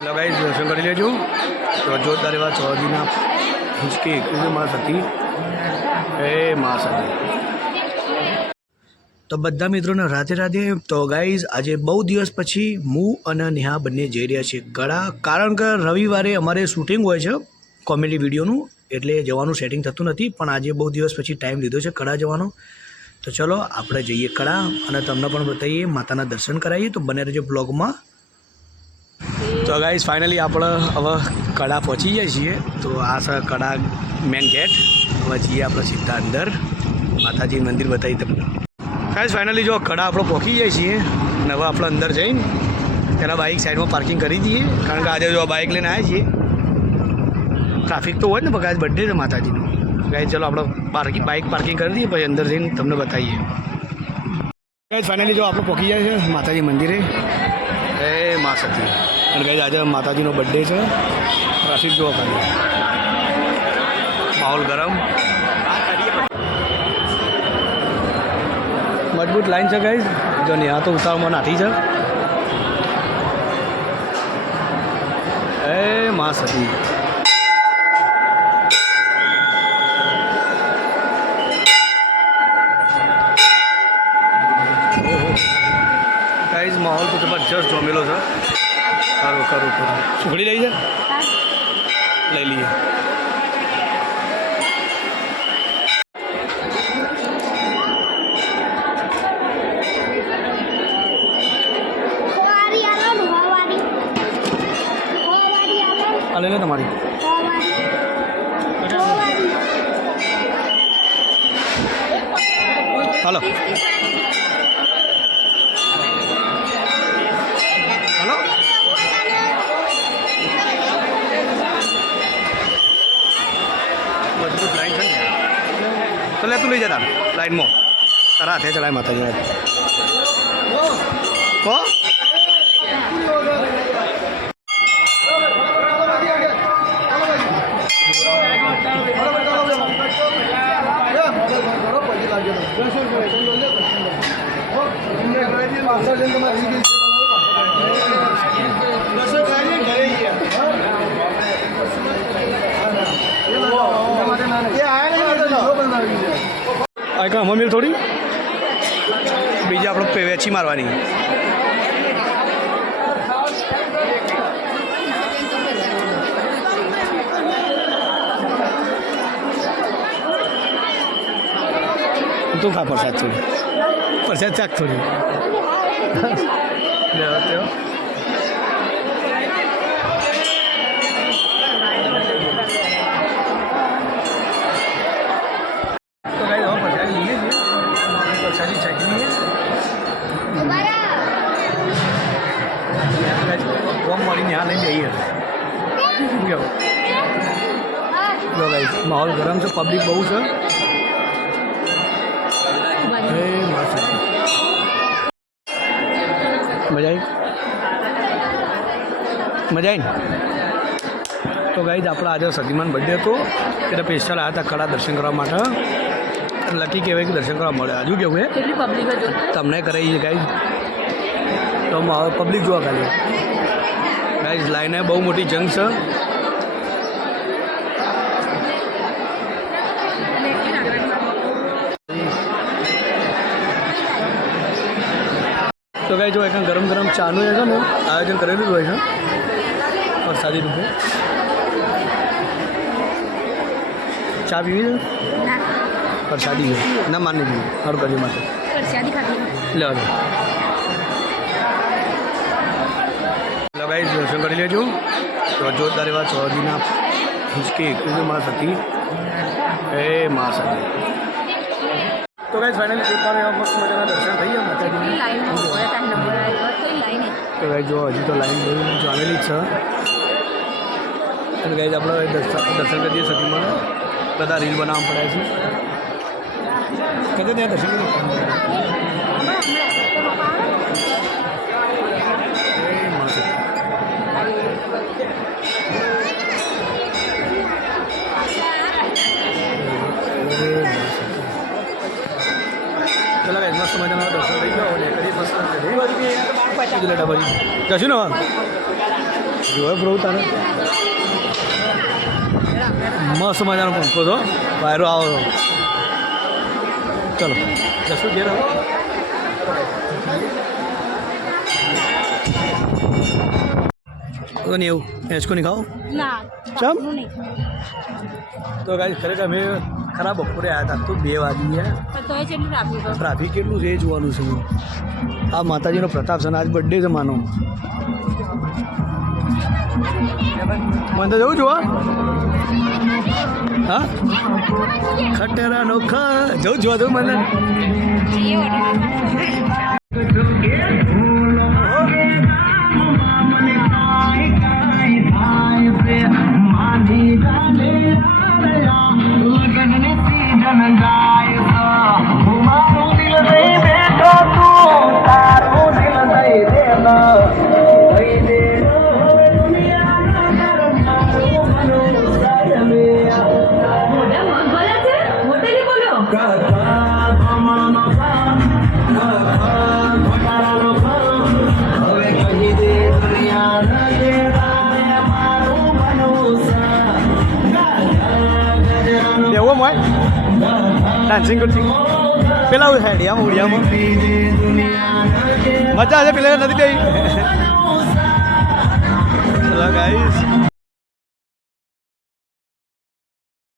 लगाई दर्शन कर लेजो तो जोरदार एवं चौधरीना हिंचके એકવી માં સતી એ માં સતી। તો બધા મિત્રોને રાધે રાધે। તો ગાઈઝ આજે બહુ દિવસ પછી હું અને નેહા બંને જઈ રહ્યા છીએ ગળા, કારણ કે રવિવારે અમારે શૂટિંગ હોય છે કોમેડી વિડીયોનું, એટલે જવાનું સેટિંગ થતું નથી, પણ આજે બહુ દિવસ પછી ટાઈમ લીધો છે કડા જવાનો। તો ચલો આપણે જઈએ કડા અને તમને પણ બતાવીએ, માતાના દર્શન કરાવીએ। તો બને રહેજો બ્લોગમાં। તો ગાઈઝ ફાઇનલી આપણે હવે કડા પહોંચી જાય છીએ। તો આ છે કડા મેન ગેટ। હવે જઈએ આપણે સીધા અંદર, માતાજી મંદિર બતાવી તમને। ગાઈઝ ફાઇનલી જો કડા આપણે પહોંચી જાય છીએ અને હવે આપણે અંદર જઈને પહેલાં બાઇક સાઈડમાં પાર્કિંગ કરી દઈએ, કારણ કે આજે જો બાઇક લઈને આવ્યા છીએ, ટ્રાફિક તો હોય ને, પણ ગાઈઝ બર્થડે છે માતાજીનો। ગાઈઝ ચલો આપણે બાઇક પાર્કિંગ કરી દઈએ, પછી અંદર જઈને તમને બતાવીએ। ગાઈઝ ફાઇનલી જો આપણે પહોંચી જાય છે માતાજી મંદિરે, એ મા સતી। અને ગાઈઝ આજે માતાજીનો બર્થડે છે, ટ્રાફિક જોવા ખાલી, માહોલ ગરમ, મજબૂત લાઈન છે ગાઈઝ। જો નેહા તો ઉતાવળમાં નાઠી છે, એ મા સતી। ગાઈઝ માહોલ તો જબરજસ્ત જમેલો છે। ખરું ખરું ખરું સુખડી લઈ છે, લઈ લઈએ। આ લઈ લે તમારી, હાલો હાલો। મજબૂત લાઈન છે ને, તો લે તું લઈ જા તાર લાઈનમાં, તારા હાથે ચડાય માતાજી કો। આ મમ્મી થોડી બીજી આપણે વેચી મારવાની। તું ખા પ્રસાદ થોડી, પ્રસાદ ચાક થોડી माहौल गरम से, पब्लिक बहुत है। मजा आई, मजा आई। तो गाइज अपना आज सतीमान बर्थडे तो એટલે સ્પેશિયલ આવ્યા હતા કડા દર્શન કરવા માટે। લકી કહેવાય કે દર્શન કરવા મળે। હજુ કેવું કેટલી પબ્લિક તમને કરાવી છે ગાઈઝ, તો પબ્લિક જોવા ખાલી ગાઈઝ, લાઈને બહુ મોટી જંગ છે। તો ગાઈઝ જો એક ગરમ ગરમ ચાનું છે ને આયોજન કરેલું હોય છે પ્રસાદી રૂપે। ચા પીવી છે, પ્રસાદી છે ના માની દીધી સારું કર્યું માટે લે ગાઈઝ દર્શન કરી લેજો। તો જોરદાર એવા ચૌધરીના હિંચકે એકવી માં સતી, એ માં સતી। તો ગાઈઝ ફાઇનલી જોરદાર એવા મસ્ત મજાના દર્શન થઈ ગયા માતાજીની। તો ગાઈઝ જો હજી તો લાઈન બહુ જામેલી જ છે। અને ગાઈઝ આપણે દર્શન કરીએ સતીમાં, બધા રીલ બનાવવા પડે છે। કદે ત્યાં દર્શન કરી चला गाइस मस्त मजा में दर्शन થઈ ગયો અને કરી મસ્ત જશું ને જોવે બ્રો તારે મસ્ત મજાનો પંખો તો વાયરો આવો ચલો જશું ઘેર તો નહીં એવું મેચકો નહીં ખાઓ ચમ તો ગાઈસ ખરેખર અમે ખરાબ બપોરે આવ્યા હતા તો 2 વાગી ગયા ટ્રાફિક કેટલું છે એ જોવાનું છે આ માતાજીનો પ્રતાપ છે ને આજ બર્થડે છે માનો મને તો જવું જોવા હા ખટરાનો જવું જોવા જવું મને ડાન્સિંગ કરતી પેલા હેડિયામાં ઉડિયામાં મજા આવે પેલા નથી થઈ ચલો ગાઈસ